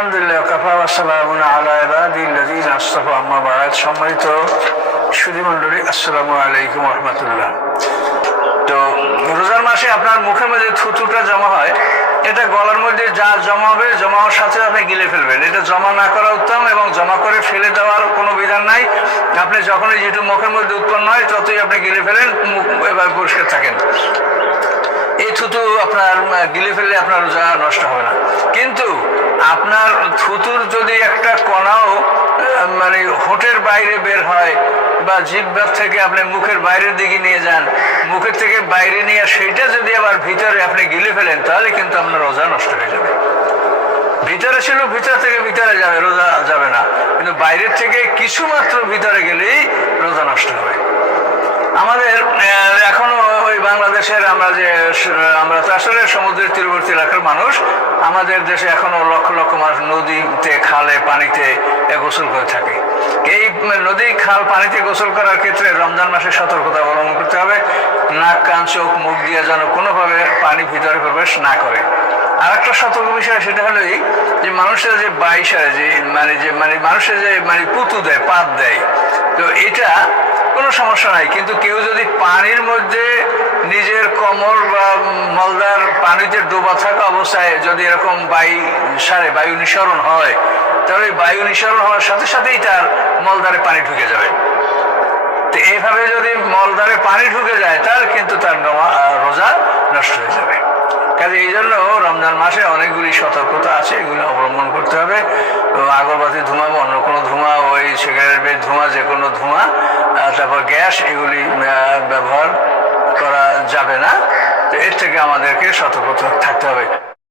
আলহামদুলিল্লাহ কাফা ওয়া সালামুন আলা ইবাদিল্লাযিনা আসতাফা আম্মা বা'দ। সম্মানিত সুধী মণ্ডলী, আসসালামু আলাইকুম ওয়া রাহমাতুল্লাহ। তো রোজার মাসে আপনার মুখের মধ্যে থুতুটা জমা হয়, এটা গলার মধ্যে যা জমা হবে, জমা হওয়ার সাথে আপনি গিলে ফেলবেন। এটা জমা না করা উত্তম, এবং জমা করে ফেলে দেওয়ার কোনো বিধান নাই। আপনি যখনই যেটু মুখের মধ্যে উৎপন্ন হয় ততই আপনি গিলে ফেলেন, মুখ এবার পরিষ্কার থাকেন। এই থুতু আপনার গিলে ফেললে আপনার রোজা নষ্ট হবে না। কিন্তু আপনার থুতুর যদি একটা কণাও মানে হোঁটের বাইরে বের হয় বা জিহ্বা থেকে আপনি মুখের বাইরের দিকে নিয়ে যান, মুখের থেকে বাইরে নিয়ে সেইটা যদি আবার ভিতরে আপনি গিলে ফেলেন, তাহলে কিন্তু আপনার রোজা নষ্ট হয়ে যাবে। ভিতরে ছিল, ভিতর থেকে ভিতরে যাবে, রোজা যাবে না। কিন্তু বাইরের থেকে কিছু মাত্র ভিতরে গেলেই রোজা নষ্ট হবে। আমাদের এখনো ওই বাংলাদেশের আমরা তো আসলে সমুদ্রের তীরবর্তী এলাকার মানুষ। আমাদের দেশে এখনো লক্ষ লক্ষ মানুষ নদীতে, খালে, পানিতে গোসল করে থাকে। এই নদী, খাল, পানিতে গোসল করার ক্ষেত্রে রমজান মাসে সতর্কতা অবলম্বন করতে হবে। নাক, কান, চোখ, মুখ দিয়ে যেন কোনোভাবে পানি ভিতরে প্রবেশ না করে। আর একটা সতর্ক বিষয়, সেটা হলো যে মানুষের যে বাইসারে মানুষের যে পুতু দেয়, পাত দেয়, তো এটা কোনো সমস্যা নাই। কিন্তু কেউ যদি পানির মধ্যে নিজের কোমর বা মলদার পানিতে ডোবা থাকা অবস্থায় যদি এরকম বায়ু নিঃসরণ হয়, তাহলে বায়ু নিঃসরণ হওয়ার সাথে সাথেই তার মলদারে পানি ঢুকে যাবে। তো এইভাবে যদি মলদারে পানি ঢুকে যায়, তাহলে কিন্তু তার রোজা নষ্ট হয়ে যাবে। কাজে এই জন্য রমজান মাসে অনেকগুলি সতর্কতা আছে, এগুলো অবলম্বন করতে হবে। আগরবাতি ধোঁয়া বা অন্য কোনো ধোঁয়া, ওই সিগারেটের ধোঁয়া, যে কোনো ধোঁয়া, তারপর গ্যাস, এগুলি ব্যবহার করা যাবে না। তো এর থেকে আমাদেরকে সতর্ক থাকতে হবে।